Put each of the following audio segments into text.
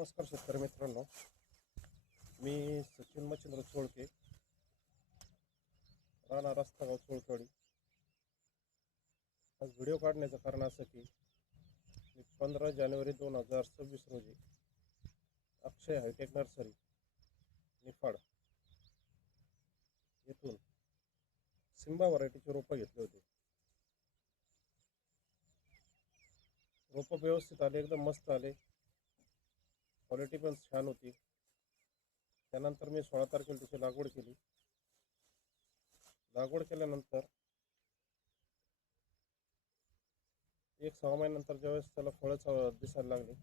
नमस्कार शेतकरी मित्रांनो, मी सचिन मच्छिंद्र चोळके, राणा रस्तागाव चोळकेवाडी. आज व्हिडिओ काढण्याचं कारण असं की मी 15 जानेवारी 2026 रोजी अक्षय हायटेक नर्सरी निफाड येथून सिंबा व्हरायटीचे रोपं घेतले होते. रोपं व्यवस्थित आले, एकदम मस्त आले, क्वालिटी पण छान होती. त्यानंतर मी 16 तारखेला त्याची लागवड केली. लागवड केल्यानंतर 1-6 महिन्यानंतर ज्यावेळेस त्याला फळं दिसायला लागली,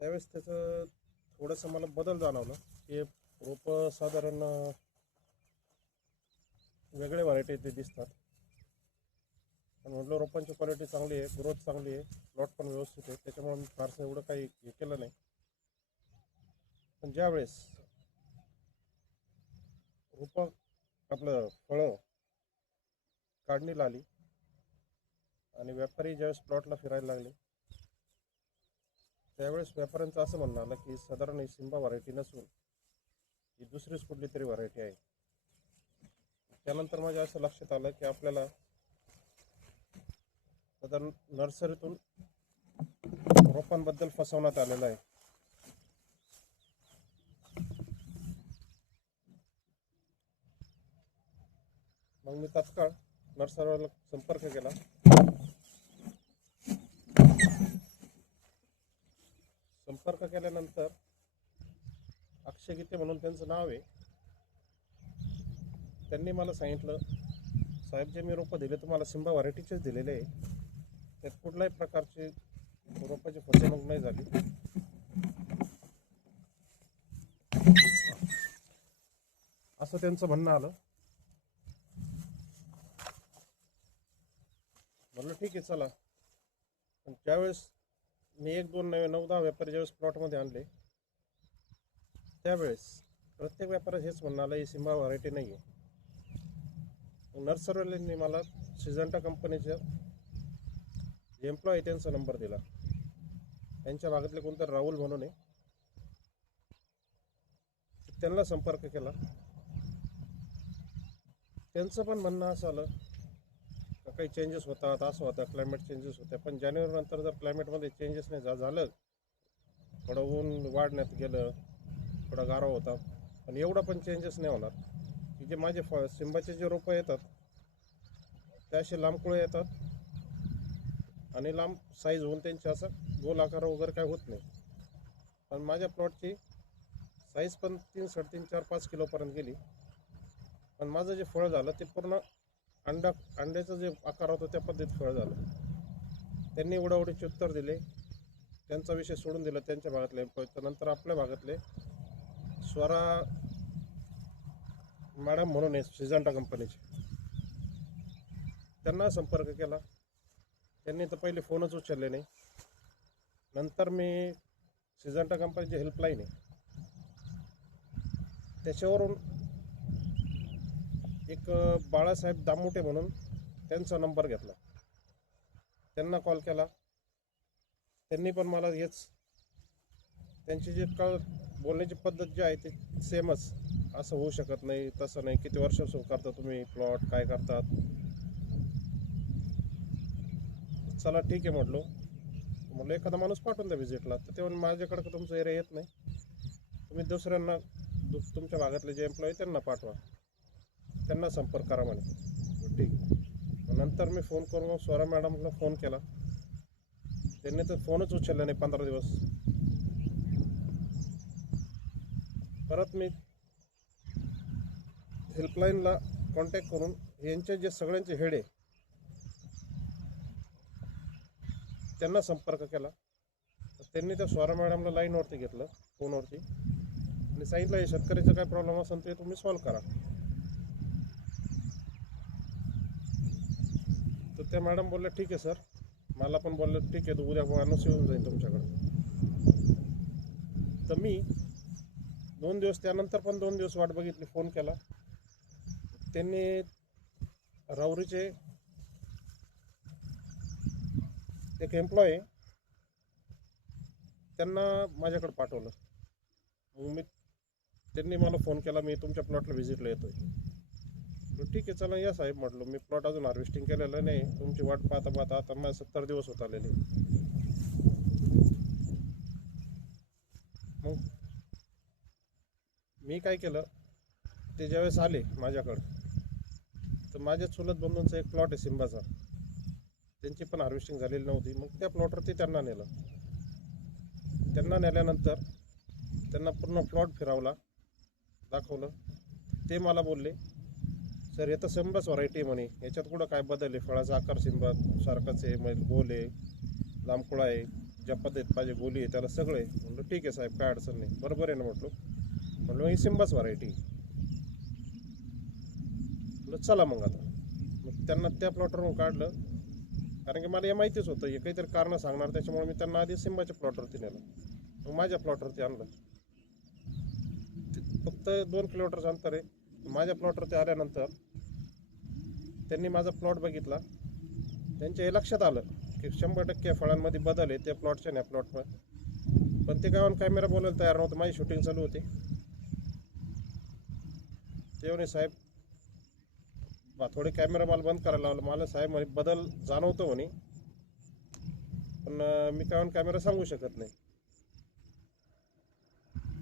त्यावेळेस त्याचं थोडंसं मला बदल जाणवलं की रोपं साधारण वेगळे व्हरायटी ते दिसतात. पण म्हटलं रोपांची क्वालिटी चांगली आहे, ग्रोथ चांगली आहे, प्लॉट पण व्यवस्थित आहे, त्याच्यामुळे मी फारसं एवढं काही हे केलं नाही. पण ज्यावेळेस रोपं आपलं फळं काढणीला आली आणि व्यापारी ज्यावेळेस प्लॉटला फिरायला लागले, त्यावेळेस व्यापाऱ्यांचं असं म्हणणं आलं की साधारण ही सिंबा व्हरायटी नसून ही दुसरीच कुठली तरी व्हरायटी आहे. त्यानंतर माझ्या असं लक्षात आलं की आपल्याला साधारण नर्सरीतून रोपांबद्दल फसवण्यात आलेलं आहे. मग मी तात्काळ नर्सरीवाला संपर्क केला. संपर्क केल्यानंतर अक्षय गीते म्हणून त्यांचं नाव आहे. त्यांनी मला सांगितलं, साहेब जे मी रोपं दिले तुम्हाला सिंबा व्हरायटीचेच दिलेले आहे, त्यात कुठल्याही प्रकारची रोपाची फसवणूक नाही झाली. असं त्यांचं म्हणणं आलं. म्हणलं ठीक आहे चला. पण ज्यावेळेस मी 1-2 9-10 व्यापारी ज्यावेळेस प्लॉटमध्ये आणले, त्यावेळेस प्रत्येक व्यापाऱ्याचं हेच म्हणणं आलं ही सिंबा व्हरायटी नाही आहे. नर्सरीवाल्यांनी मला सिजंटा कंपनीच्या जे एम्प्लॉय त्यांचा नंबर दिला. त्यांच्या भागातले कोणतरी राहुल म्हणून आहे, त्यांना संपर्क केला. त्यांचं पण म्हणणं असं आलं का काही चेंजेस होतात, असं होतं, क्लायमेट चेंजेस होत्या. पण जानेवारी नंतर जर क्लायमेटमध्ये चेंजेस नाही झालं, थोडं ऊन वाढण्यात गेलं, थोडा गारवा होता, पण एवढा पण चेंजेस नाही होणार की जे माझे सिंबाचे जे रोपं येतात ते असे लांबकुळे येतात आणि लांब साईज होऊन त्यांचे असं गोल आकार वगैरे काय होत नाही. पण माझ्या प्लॉटची साईज पण 3, 3.5, 4, 5 किलोपर्यंत गेली. पण माझं जे फळ झालं ते पूर्ण अंड्याचं जे आकार होतं त्या पद्धतीत फळ झालं. त्यांनी उडाउडीचे उत्तर दिले, त्यांचा विषय सोडून दिला त्यांच्या भागातले. नंतर आपल्या भागातले स्वरा मॅडम म्हणून आहे सिजंटा कंपनीचे, त्यांना संपर्क केला. त्यांनी तर पहिले फोनच उचलले नाही. नंतर मी सिजंटा कंपनीची हेल्पलाईन आहे त्याच्यावरून एक बाळासाहेब दामुटे म्हणून त्यांचा नंबर घेतला, त्यांना कॉल केला. त्यांनी पण मला हेच, त्यांची जी बोलण्याची पद्धत जी आहे ती सेमच, असं होऊ शकत नाही, तसं नाही, किती वर्षापासून करता तुम्ही प्लॉट, काय करतात. चला ठीक आहे म्हटलं एखादा माणूस पाठवून द्या व्हिजिटला. तर ते माझ्याकडे तुमचा एरिया येत नाही, तुम्ही दुसऱ्यांना तुमच्या भागातले जे एम्प्लॉई त्यांना पाठवा, त्यांना संपर्क करा म्हणे. ठीक. नंतर मी फोन करून स्वरा मॅडमला फोन केला. त्यांनी तर फोनच उचलला नाही 15 दिवस. परत मी हेल्पलाईनला कॉन्टॅक्ट करून यांचे जे सगळ्यांचे हेड आहे त्यांना संपर्क केला. त्यांनी त्या स्वरा मॅडमला लाईनवरती घेतलं, फोनवरती, आणि सांगितलं हे शेतकऱ्याचा काय प्रॉब्लेम असेल ते तुम्ही सॉल्व्ह करा. तर त्या मॅडम बोलल्या ठीक आहे सर. मला पण बोललं ठीक आहे, तू उद्या माणूस येऊन जाईल तुमच्याकडे. तर मी 2 दिवस, त्यानंतर पण 2 दिवस वाट बघितली, फोन केला. त्यांनी राऊरीचे एक एम्प्लॉय त्यांना माझ्याकडे पाठवलं. मग त्यांनी मला फोन केला, मी तुमच्या प्लॉटला व्हिजिटला येतोय. ठीक आहे चला या साहेब म्हटलं, मी प्लॉट अजून हार्वेस्टिंग केलेलं नाही, तुमची वाट पाहता पाहता आता मला 70 दिवस होत आलेले. मग मी काय केलं, ते ज्यावेळेस आले माझ्याकडं, तर माझ्या चुलत बंधूंचा एक प्लॉट आहे सिंबाचा, त्यांची पण हार्वेस्टिंग झालेली नव्हती. मग त्या प्लॉटवरती त्यांना नेलं. त्यांना नेल्यानंतर त्यांना पूर्ण प्लॉट फिरवला, दाखवलं. ते मला बोलले, सर हे तर सिंबाच व्हरायटी आहे म्हणे, याच्यात कुठं काय बदल आहे, फळाचा आकार सिंबा सारखाच आहे, म्हणजे गोल आहे, लांबकुळा आहे, ज्या पद्धतीत पाहिजे गोली आहे त्याला सगळं आहे. म्हटलं ठीक आहे साहेब, काय अडचण नाही, बरोबर आहे ना म्हटलं ही सिंबाच व्हरायटी. म्हटलं चला मग आता. मग त्यांना त्या प्लॉटवरून काढलं, कारण की मला हे माहितीच होतं हे काहीतरी कारणं सांगणार, त्याच्यामुळे मी त्यांना आधी सिंबाच्या प्लॉटवरती नेलं. मग माझ्या प्लॉटवरती आणलं. फक्त 2 किलोमीटरचं अंतर आहे. माझ्या प्लॉटवरती आल्यानंतर त्यांनी माझा प्लॉट बघितला. त्यांच्या हे लक्षात आलं की 100% फळांमध्ये बदल आहे त्या प्लॉटच्या आणि प्लॉटमध्ये. पण ते काय ऑन कॅमेरा बोलायला तयार नव्हतं, माझी शूटिंग चालू होती. ते म्हणे साहेब, थोडे कॅमेरा मला बंद करायला लावलं. मला साहेब म्हणे बदल जाणवतो म्हणे, पण मी काय ऑन कॅमेरा सांगू शकत नाही.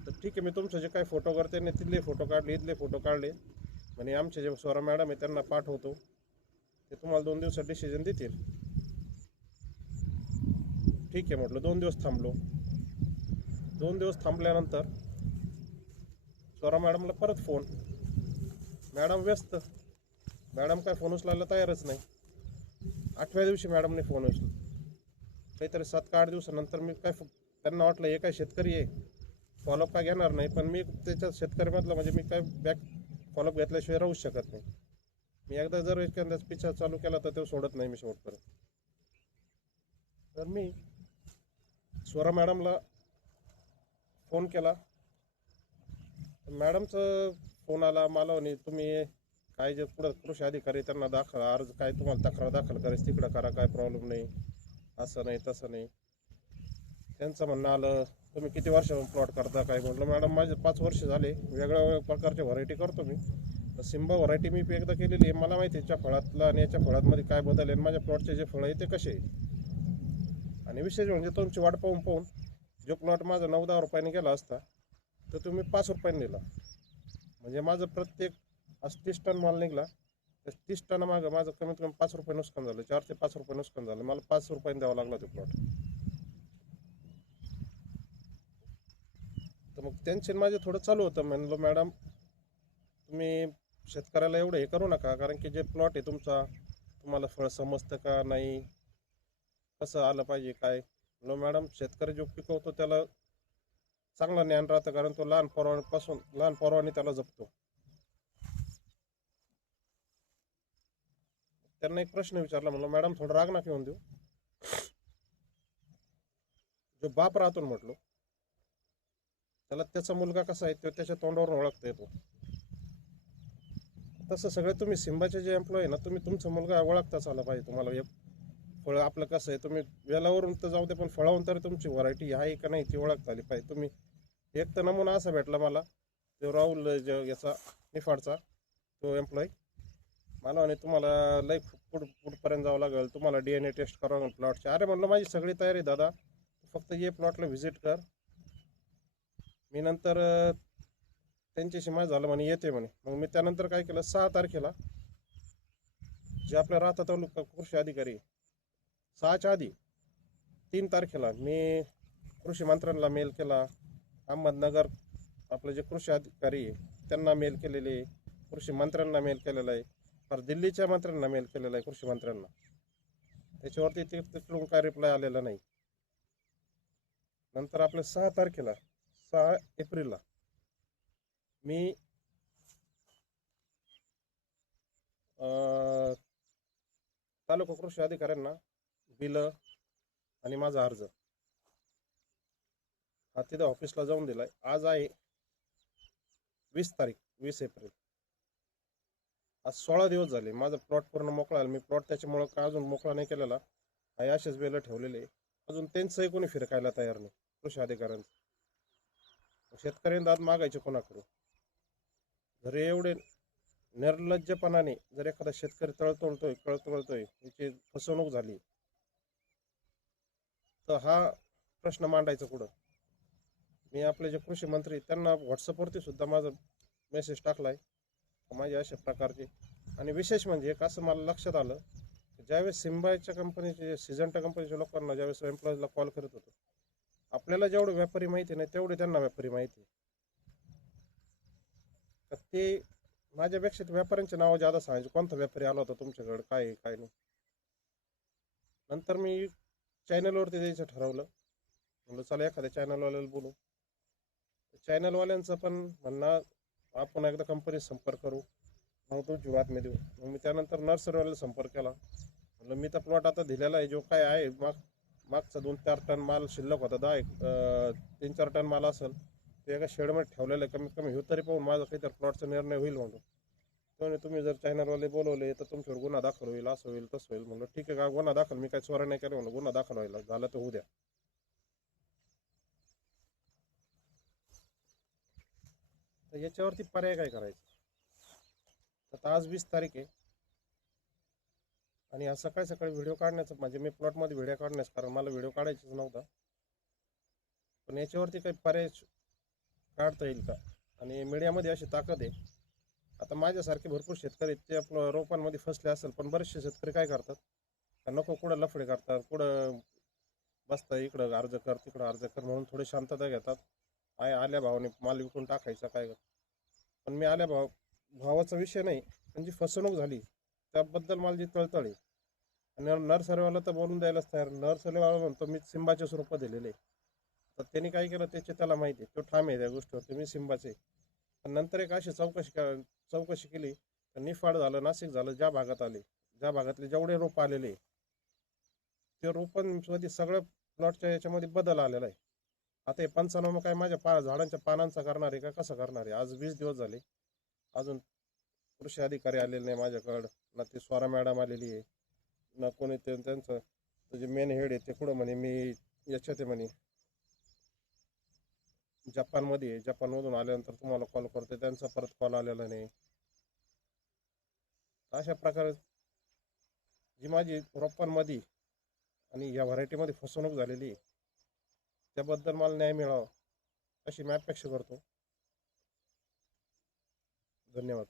तर ठीक आहे, मी तुमचं जे काही फोटो करते ना तिथले फोटो काढले, इथले फोटो काढले. म्हणे आमचे जे स्वरा मॅडम आहे त्यांना पाठवतो, ते तुम्हाला 2 दिवसात डिसिजन देतील. ठीक आहे म्हटलं. 2 दिवस थांबलो. 2 दिवस थांबल्यानंतर स्वरा मॅडमला परत फोन. मॅडम व्यस्त. मॅडम काय फोन उचलायला तयारच नाही. 8व्या दिवशी मॅडमने फोन उचलला. काहीतरी 7 का 8 दिवसानंतर मी काय, त्यांना वाटलं हे काय शेतकरी आहे, फॉलोअप काय घेणार नाही. पण मी त्याच्या शेतकऱ्यामधला, म्हणजे मी काय बॅक फॉलोअप घेतल्याशिवाय राहूच शकत नाही. मी एकदा जर एखाद्याच पिच्छा चालू केला तर तो सोडत नाही मी शेवटपर्यंत. तर मी स्वरा मॅडमला फोन केला. मॅडमचं फोन आला मला, म्हणे तुम्ही काय जे पुढं कृषी अधिकारी त्यांना दाखल अर्ज, काय तुम्हाला तक्रार दाखल करायची तिकडं करा, काय प्रॉब्लेम नाही, असं नाही तसं नाही. त्यांचं म्हणणं आलं, तुम्ही किती वर्षापासून प्लॉट करता काय. म्हटलं मॅडम माझे 5 वर्ष झाले, वेगळ्या प्रकारच्या व्हरायटी करतो मी. सिंबा व्हरायटी मी एकदा केलेली आहे, मला माहिती आहे याच्या फळातला आणि याच्या फळांमध्ये काय बदल आहे, माझ्या प्लॉटचे जे फळं आहे ते कसे आहे. आणि विशेष म्हणजे तुमची वाट पाहून पाहून जो प्लॉट माझा 9-10 रुपयाने गेला असता तर तुम्ही 5 रुपयाने दिला. म्हणजे माझं प्रत्येक 30 टन माल निघाला, तर 30 टनामागं माझं कमीत कमी 5 रुपये नुकसान झालं. 4 ते 5 रुपये नुकसान झालं. मला 5 रुपयाने द्यावा लागला तो प्लॉट. तर मग टेन्शन माझे थोडं चालू होतं. म्हणलं मॅडम तुम्ही शेतकऱ्याला एवढं हे करू नका, कारण की जे प्लॉट आहे तुमचा, तुम्हाला फळ समजतं का नाही, कसं आलं पाहिजे काय. म्हणलं मॅडम शेतकरी जो पिकवतो त्याला चांगलं ज्ञान राहतं, कारण तो लहान पोरावानी त्याला जपतो. त्यांना एक प्रश्न विचारला, म्हणलं मॅडम थोडं राग नका येऊन देऊ. जो बाप राहतो म्हटलो त्याला त्याचा मुलगा कसा आहे तो त्याच्या तोंडावरून ओळखता येतो. तसं सगळे तुम्ही सिंबाचे जे एम्प्लॉय आहे ना, तुम्ही तुमचा मुलगा ओळखताच आला पाहिजे. तुम्हाला हे फळ आपलं कसं आहे, तुम्ही वेलावरून तर जाऊ दे, पण फळावरून तर तुमची व्हरायटी आहे का नाही ती ओळखता आली पाहिजे. तुम्ही एक तर नमुना असा भेटला मला, जो राहुल याचा निफाडचा तो एम्प्लॉय मला म्हणे तुम्हाला लई पुढपर्यंत जावं लागेल, तुम्हाला DNA टेस्ट करावं लागेल प्लॉटची. अरे म्हणलं माझी सगळी तयारी दादा, फक्त ये प्लॉटला व्हिजिट कर. मी नंतर त्यांच्याशी माझं झालं म्हणे येते म्हणे. मग मी त्यानंतर काय केलं, 6 तारखेला जे आपल्या राहता तालुका कृषी अधिकारी 6च्या आधी 3 तारखेला मी कृषी मंत्र्यांना मेल केला. अहमदनगर आपले जे कृषी अधिकारी आहे त्यांना मेल केलेले, कृषी मंत्र्यांना मेल केलेला आहे, पर दिल्लीच्या मंत्र्यांना मेल केलेला आहे कृषी मंत्र्यांना. त्याच्यावरती तिकडून काय रिप्लाय आलेला नाही. नंतर आपल्या 6 एप्रिलला मी तालुका कृषी अधिकाऱ्यांना बिलं आणि माझा अर्ज हा तिथं ऑफिसला जाऊन दिलाय. आज आहे 20 तारीख, 20 एप्रिल. आज 16 दिवस झाले. माझा प्लॉट पूर्ण मोकळा आहे. मी प्लॉट त्याच्यामुळं का अजून मोकळा नाही केलेला, हे असेच बेलं ठेवलेले. अजून त्यांचंही कोणी फिरकायला तयार नाही. कृषी अधिकाऱ्यांचं. शेतकऱ्यांनी दाद मागायचे कोणाकडे? जर एवढे निर्लज्जपणाने जर एखादा शेतकरी कळतळतोय याची फसवणूक झाली तर हा प्रश्न मांडायचा कुठं? मी आपले जे कृषी मंत्री त्यांना व्हॉट्सअपवरती सुद्धा माझा मेसेज टाकलाय माझ्या अशा प्रकारचे. आणि विशेष म्हणजे एक असं मला लक्षात आलं, ज्यावेळेस सिम्बाच्या कंपनीचे सिजंटा कंपनीच्या लोकांना ज्यावेळेस एम्प्लॉईजला कॉल करत होतो, आपल्याला जेवढे व्यापारी माहिती नाही तेवढे त्यांना व्यापारी माहिती. तर ते माझ्यापेक्षा व्यापाऱ्यांचे नाव ज्यादा सांगायचे, कोणता व्यापारी आला होता तुमच्याकडे, काय काय नाही. नंतर मी चॅनलवरती द्यायचं ठरवलं. म्हणलं चला एखाद्या चॅनलवाल्याला बोलू. चॅनलवाल्यांचं पण म्हणणं आपण एकदा कंपनीत संपर्क करू, मग तुमची बातमी देऊ. मग मी त्यानंतर नर्सरीवाल्याला संपर्क केला. म्हणलं मी तर प्लॉट आता दिलेला आहे, जो काय आहे मागचा 2-4 टन माल शिल्लक होता, 3-4 टन माल असेल ते एका शेडमध्ये ठेवलेलं आहे, कमीत कमी हे तरी पाहून माझा काहीतरी प्लॉटचा निर्णय होईल. म्हणून तुम्ही जर चॅनलवाले बोलवले तर तुमच्यावर गुन्हा दाखल होईल, असं होईल तसं होईल. म्हणलं ठीक आहे का, गुन्हा दाखल, मी काय चोऱ्या नाही केलं. म्हणलं गुन्हा दाखल व्हायला झालं तर होऊ द्या. तर याच्यावरती पर्याय काय करायचं? आता आज 20 तारीख आहे आणि आज सकाळी सकाळी व्हिडिओ काढण्याचं म्हणजे मी प्लॉटमध्ये व्हिडिओ काढण्याचं कारण मला व्हिडिओ काढायचाच नव्हता. पण याच्यावरती काही पर्याय काढता येईल का? आणि मीडियामध्ये अशी ताकद आहे. आता माझ्यासारखे भरपूर शेतकरी ते आपलं रोपांमध्ये फसले असेल, पण बरेचसे शेतकरी काय करतात, नको कुठं लफडे करतात, कुठं बसता इकडं अर्ज कर तिकडं अर्ज कर म्हणून थोडी शांतता घेतात. आल्या भावाने माल विकून टाकायचा काय. पण मी आल्या भावाचा विषय नाही, पण जी फसवणूक झाली त्याबद्दल मला जी तळतळ आहे. आणि नर्सरीवाला तर बोलून द्यायलाच तयार. नर्सरीवाला म्हणतो मी सिम्बाचे स्वरूप दिलेले. तर त्यांनी काय केलं त्याचे त्याला माहिती आहे, तो ठाम आहे त्या गोष्टीवरती, मी सिम्बाचे. पण नंतर एक अशी चौकशी केली तर निफाड झालं, नाशिक झालं, ज्या भागात आले, ज्या भागातले जेवढे रोप आलेले ते रोपांमध्ये सगळ्या प्लॉटच्या याच्यामध्ये बदल आलेला आहे. आता हे पंचनामा काय माझ्या झाडांच्या पानांचा करणार आहे का, कसं करणार आहे? आज 20 दिवस झाले, अजून कृषी अधिकारी आलेले नाही माझ्याकडं, ना ते स्वरा मॅडम आलेली आहे, ना कोणी त्यांचं जे मेन हेड आहे ते कुठं म्हणे मी याच्यात आहे म्हणे जपानमध्ये आहे, जपानमधून आल्यानंतर तुम्हाला कॉल करते, त्यांचा परत कॉल आलेला नाही. अशा प्रकारे जी माझी रोपांमध्ये आणि या व्हरायटीमध्ये फसवणूक झालेली आहे त्याबद्दल मला न्याय मिळावा अशी मी अपेक्षा करतो. धन्यवाद.